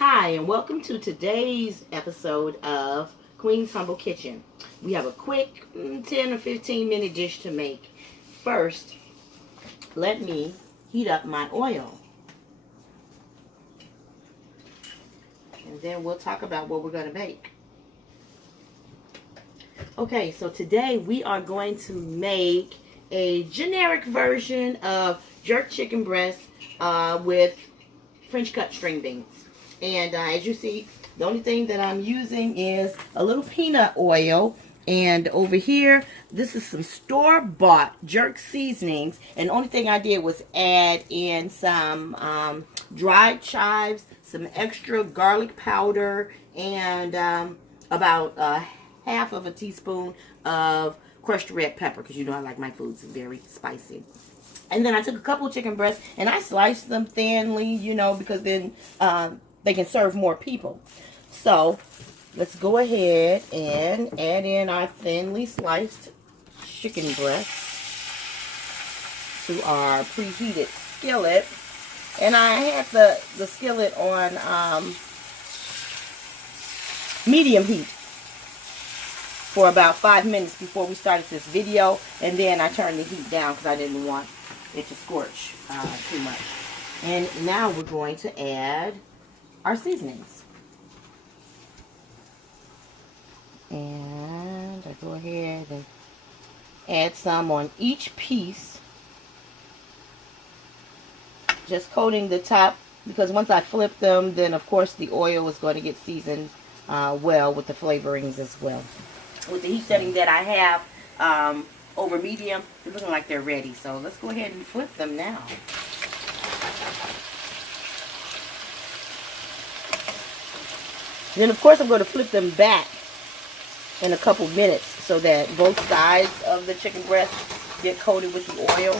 Hi, and welcome to today's episode of Queen's Humble Kitchen. We have a quick 10 or 15 minute dish to make. First, let me heat up my oil. And then we'll talk about what we're going to make. Okay, so today we are going to make a generic version of jerk chicken breast with French cut string beans. And as you see, the only thing that I'm using is a little peanut oil. And over here, this is some store-bought jerk seasonings. And the only thing I did was add in some dried chives, some extra garlic powder, and about half of a teaspoon of crushed red pepper. Because you know I like my foods very spicy. And then I took a couple of chicken breasts and I sliced them thinly, you know, because then they can serve more people. So let's go ahead and add in our thinly sliced chicken breast to our preheated skillet. And I had the skillet on medium heat for about 5 minutes before we started this video. And then I turned the heat down because I didn't want it to scorch too much. And now we're going to add our seasonings. And I go ahead and add some on each piece. Just coating the top, because once I flip them, then of course the oil is going to get seasoned well with the flavorings as well. With the heat setting that I have over medium, they're looking like they're ready. So let's go ahead and flip them now. Then of course I'm going to flip them back in a couple minutes so that both sides of the chicken breast get coated with the oil.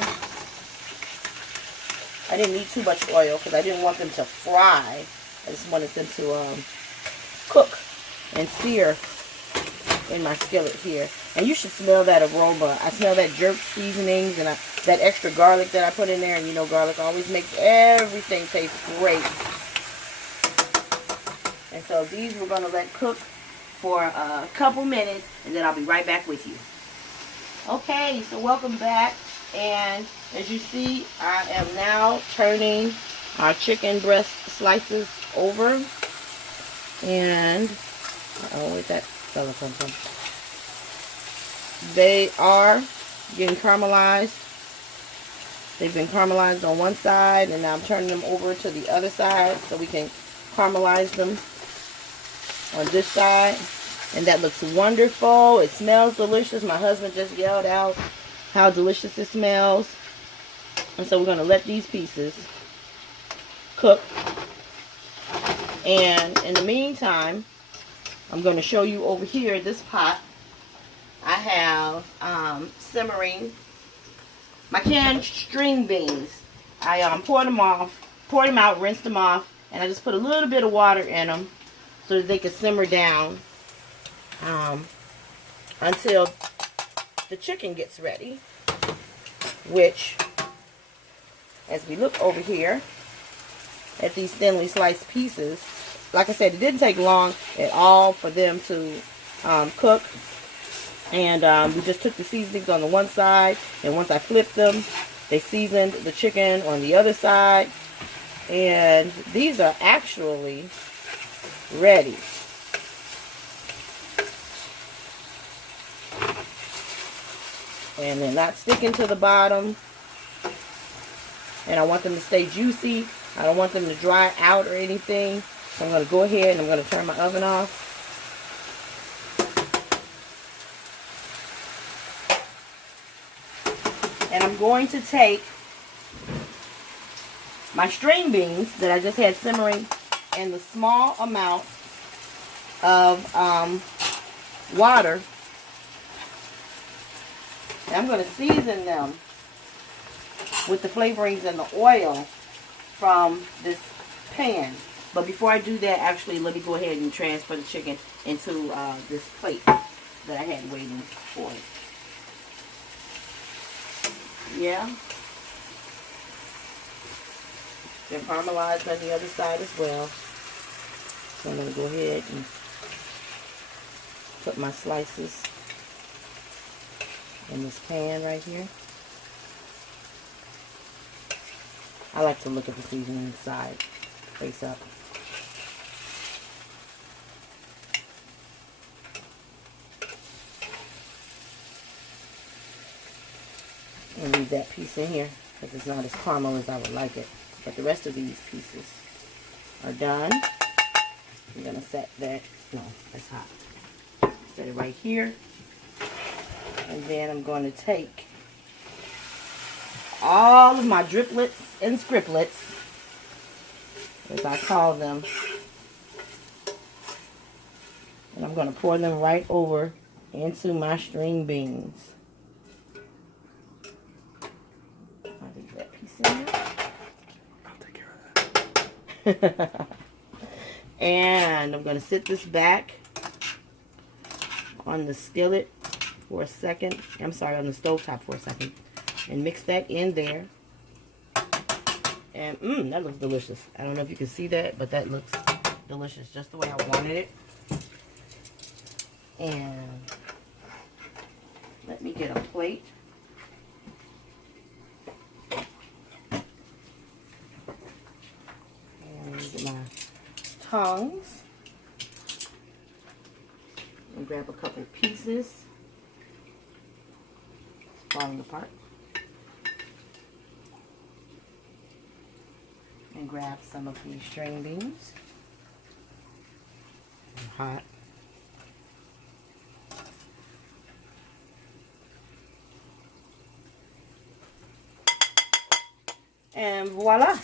I didn't need too much oil because I didn't want them to fry. I just wanted them to cook and sear in my skillet here. And you should smell that aroma. I smell that jerk seasonings and that extra garlic that I put in there. And you know garlic always makes everything taste great. And so these we're going to let cook for a couple minutes, and then I'll be right back with you. Okay, so welcome back. And as you see, I am now turning our chicken breast slices over. And, where'd that fella come from? They are getting caramelized. They've been caramelized on one side, and now I'm turning them over to the other side so we can caramelize them on this side. And that looks wonderful. It smells delicious. My husband just yelled out how delicious it smells. And so we're going to let these pieces cook. And in the meantime, I'm going to show you over here, this pot. I have simmering my canned string beans. I poured them out, rinsed them off, and I just put a little bit of water in them so that they can simmer down until the chicken gets ready. Which, as we look over here at these thinly sliced pieces, like I said, it didn't take long at all for them to cook. And we just took the seasonings on the one side, and once I flipped them, they seasoned the chicken on the other side. And these are actually ready. And they're not sticking to the bottom. And I want them to stay juicy. I don't want them to dry out or anything. So I'm going to go ahead and I'm going to turn my oven off. And I'm going to take my string beans that I just had simmering in the small amount of water. And I'm going to season them with the flavorings and the oil from this pan. But before I do that, actually, let me go ahead and transfer the chicken into this plate that I had waiting for it. Yeah. They're caramelized on the other side as well. So I'm going to go ahead and put my slices in this pan right here. I like to look at the seasoning inside, face up. And leave that piece in here because it's not as caramel as I would like it. But the rest of these pieces are done. I'm going to set that, no, that's hot. Set it right here. And then I'm going to take all of my driplets and scriptlets, as I call them, and I'm going to pour them right over into my string beans. I'll leave that piece in there. I'll take care of that. And I'm going to sit this back on the skillet for a second. I'm sorry, on the stovetop for a second. And mix that in there. And that looks delicious. I don't know if you can see that, but that looks delicious, just the way I wanted it. And let me get a plate. And get my tongs. And grab a couple pieces. It's falling apart. And grab some of these string beans. They're hot. And voila!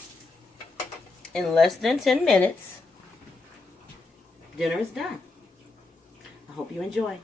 In less than 10 minutes, dinner is done. I hope you enjoy.